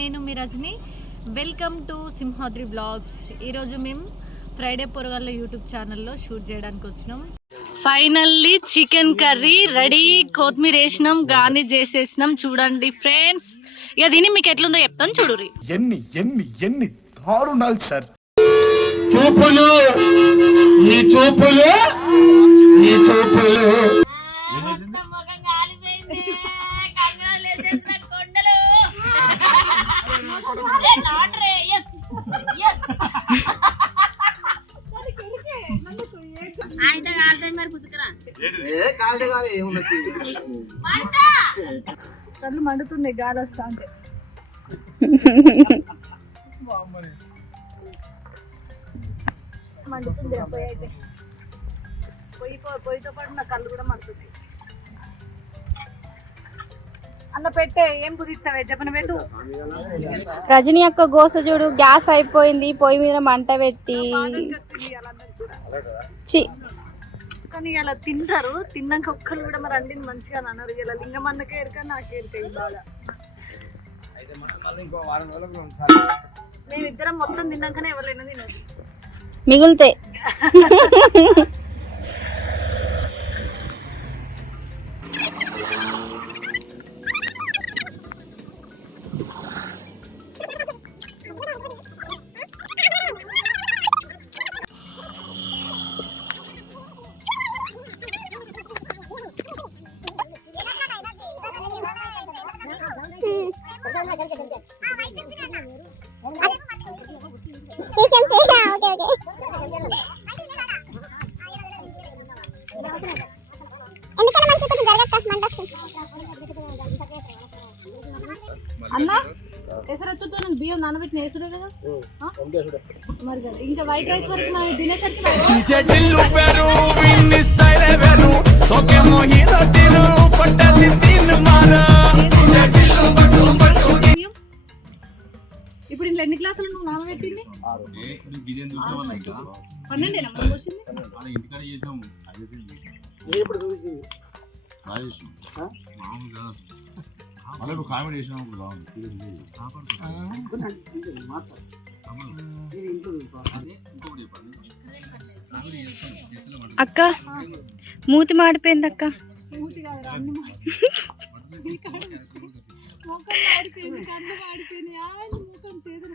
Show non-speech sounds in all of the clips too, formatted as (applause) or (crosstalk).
నేను మీ Rajani. Welcome to Simhadri blogs ఈరోజు మేము ఫ్రైడే పొరగాళ్ళ యూట్యూబ్ ఛానల్లో షూట్ చేయడానికి వచ్చినాం. ఫైనల్లీ చికెన్ కర్రీ రెడీ కొత్తిమీర వేసినాం గార్నిష్ చేసేసినాం. చూడండి ఫ్రెండ్స్ ఇక దీన్ని మీకు ఎట్లుందో చెప్తాను చూడురి ఎన్ని ఎన్ని ఎన్ని దారుణాలు సార్. చూపులు ఈ చూపులు ఈ చూపులు. కళ్ళు మండుతుంది గాలి వస్తా అంటే మండుతుంది పొయ్యి అయితే. పొయ్యి పొయ్యితో పాటు నా కళ్ళు కూడా మండుతుంది రజనీ యొక్క గోస చూడు గ్యాస్ అయిపోయింది పొయ్యి మీద మంట పెట్టి. కానీ ఇలా తింటారు. తిన్నాక ఒక్కరు కూడా మరి అండిని మంచిగా అని అన్నారు. ఇలా లింగమన్నకే ఎరక నాకే ఎరక ఈ బాగా మేమిద్దరం మొత్తం తిన్నాకనే ఎవరైనా తినదు మిగిలితే అన్న ఎసరొచ్చుతో నువ్వు బియ్యం నానబెట్టిన వేసుడే కదా? మరి కదా ఇంకా వైట్ రైస్ వరకు మనం తినేసరికి చెట్టిల్లు పెరు విన్ని ఇప్పుడు ఇంట్లో. ఎన్ని గ్లాసులు నువ్వు నానబెట్టింది పన్నెండేనా మనం వచ్చింది అక్క మూతి మాడిపోయింది అక్క. మూతి (laughs) అన్ని మా- ఈ కాడ మొఖం మాడిపోయింది, కళ్ళు మాడిపోయింది, ఆయన ముఖం, చేతులు,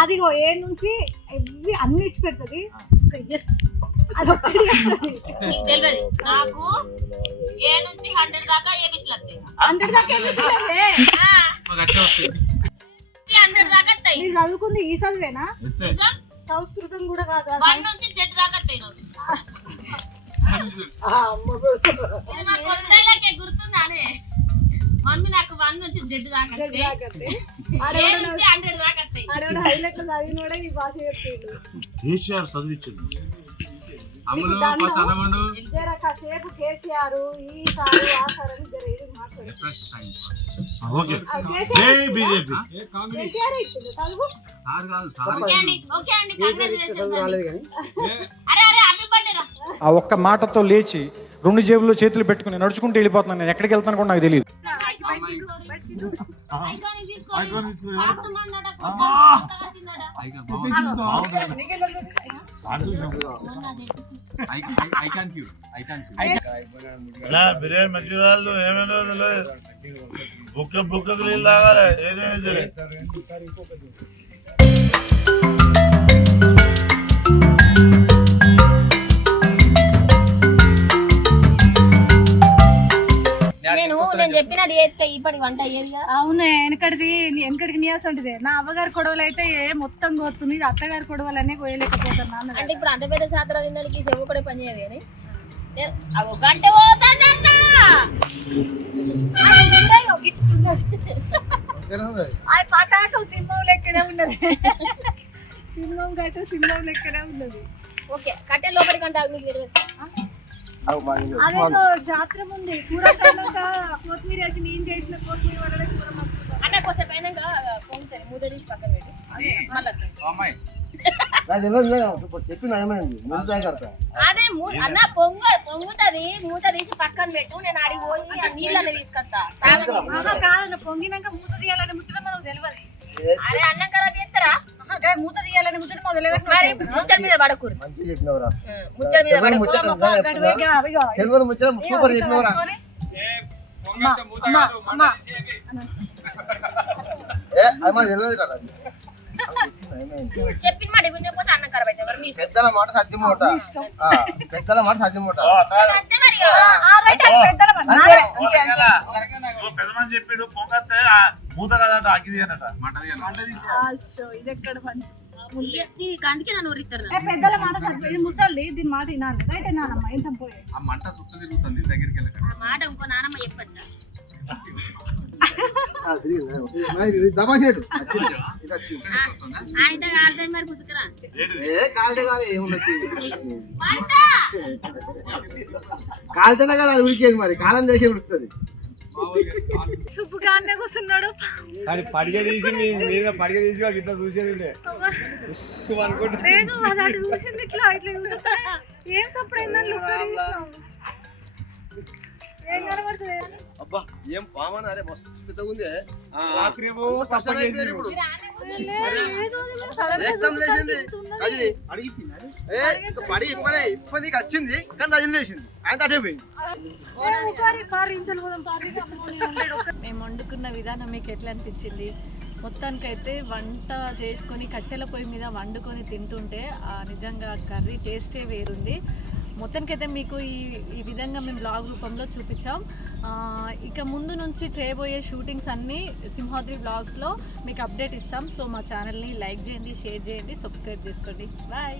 అదిగో ఏ నుంచి ఎవ్రీ అన్ని ఇచ్చి పెడుతుంది నాకు ఏ నుంచి హండ్రెడ్ దాకా ఏబిసిలు వస్తాయి హండ్రెడ్ దాకా. హండ్రెడ్ దాకా వస్తాయి? మీరు చదువుకుంది ఈ చదివేనా? సంస్కృతం కూడా కాదు? వన్ నుంచి జెడ్ దాకా వస్తాయి గుర్తున్నానే మమ్మీ నాకు వన్ నుంచి జెడ్ దాకా హండ్రెడ్ దాకా చదివినోడే ఈ భాష చెప్పిండు కేసీఆర్ కాసేపు కేసీఆర్ ఈ సారు ఆ సారు అని జర మాట్లాడు. ఆ ఒక్క మాటతో లేచి రెండు జేబుల్లో చేతులు పెట్టుకుని నడుచుకుంటూ వెళ్ళిపోతున్నాను నేను. ఎక్కడికి వెళ్తాను కూడా నాకు తెలియదు ఐకానిక్ బిర్యానీ మంచి వాళ్ళు ఏమైనా బుక్క బుక్కకు నీళ్ళు తాగాలి ఏదేమి చేస్తే ఇప్పటి వంట అయ్యేది అవునే వెనకటిది వెనకటికి నీయాల్సి ఉంటుంది. నా అవ్వగారి కొడవలు అయితే ఏ మొత్తం కోస్తుంది ఇది అత్తగారి కొడవలన్నీ కోయలేకపోతున్నా అన్నది అంటే ఇప్పుడు అంత పెద్ద శాతం తినడానికి చెవు కూడా పని చేయదు కానీ గంట అది పటాకం సింహం లెక్కనే ఉన్నది. సింహం గట్ట సింహం లెక్కనే ఉన్నది. ఓకే కట్టె లోపలి గంట మీకు అదేదో శాస్త్రం ఉంది కూర కొత్తిమీర వేసి నేను చేసిన కొత్తిమీర వల్ల కూర అన్న కొంచెం పైన పొంగుతుంది మూత పక్కన పెట్టి మళ్ళీ అదే ము- అన్న పొంగు పొంగుతుంది మూత తీసి పక్కన పెట్టు నేను అడిగి పోయి నీళ్ళని తీసుకొస్తా తాగనీకి. ఆహా, కాదన్న పొంగినాక మూత తీయాలని ముచ్చట మనకు తెలియదు అరే అన్నం కదా గా మూత తీయాలని ముచ్చట మొదలు మరి ముచ్చట మీద పడకూరు ముచ్చట మీద పడకూరు చెప్పిన మాట వినకపోతే అన్నం ఖరాబ్ అయితే మరి మీ ఇష్టం. పెద్దల మాట సత్యం మూట. ఆ, పెద్దల మాట సత్యం మూట. అంతే మరి ఇక. అంతే అంతే అంతే. పెద్ద మంది చెప్పిండు పొంగతే ఆ మూత కదట అగ్గిది అనట ఇది ఎక్కడ మంచి? ఈ అందుకే నన్ను ఊరిస్తారు ఏ, పెద్దల మాట సరిపోయి ముసలి దీని మాట వినాలి రైట్ వినాలమ్మా ఎంత పోయి. ఆ మంట సుత్త తిరుగుతుంది దగ్గరికి వెళ్ళక ఆ మాట ఇంకో నానమ్మ చెప్పచ్చా (laughs) కాలితే కాదు కాలితేనే అది ఉడికేది మరి. కాలం చేసి కూర్చున్నాడు. అది పడిగ తీసి మీ మీద పడిగ తీసి వాళ్ళు ఇట్లా చూసేది లేదు అది అటు చూసింది ఇట్లా ఇట్లా చూస్తే ఏం అబ్బా ఏం పామని అరే మస్తు పడి వచ్చింది. కానీ రజని లేచింది. ఆయన పోయింది. మేము వండుకున్న విధానం మీకు ఎట్లా అనిపించింది? మొత్తానికైతే వంట చేసుకొని కట్టెల పొయ్యి మీద వండుకొని తింటుంటే ఆ నిజంగా కర్రీ టేస్టే వేరుంది. మొత్తానికైతే మీకు ఈ ఈ విధంగా మేము బ్లాగ్ రూపంలో చూపించాం. ఇక ముందు నుంచి చేయబోయే షూటింగ్స్ అన్నీ సింహాద్రి బ్లాగ్స్లో మీకు అప్డేట్ ఇస్తాం. సో మా ఛానల్ని లైక్ చేయండి షేర్ చేయండి సబ్స్క్రైబ్ చేసుకోండి. బాయ్!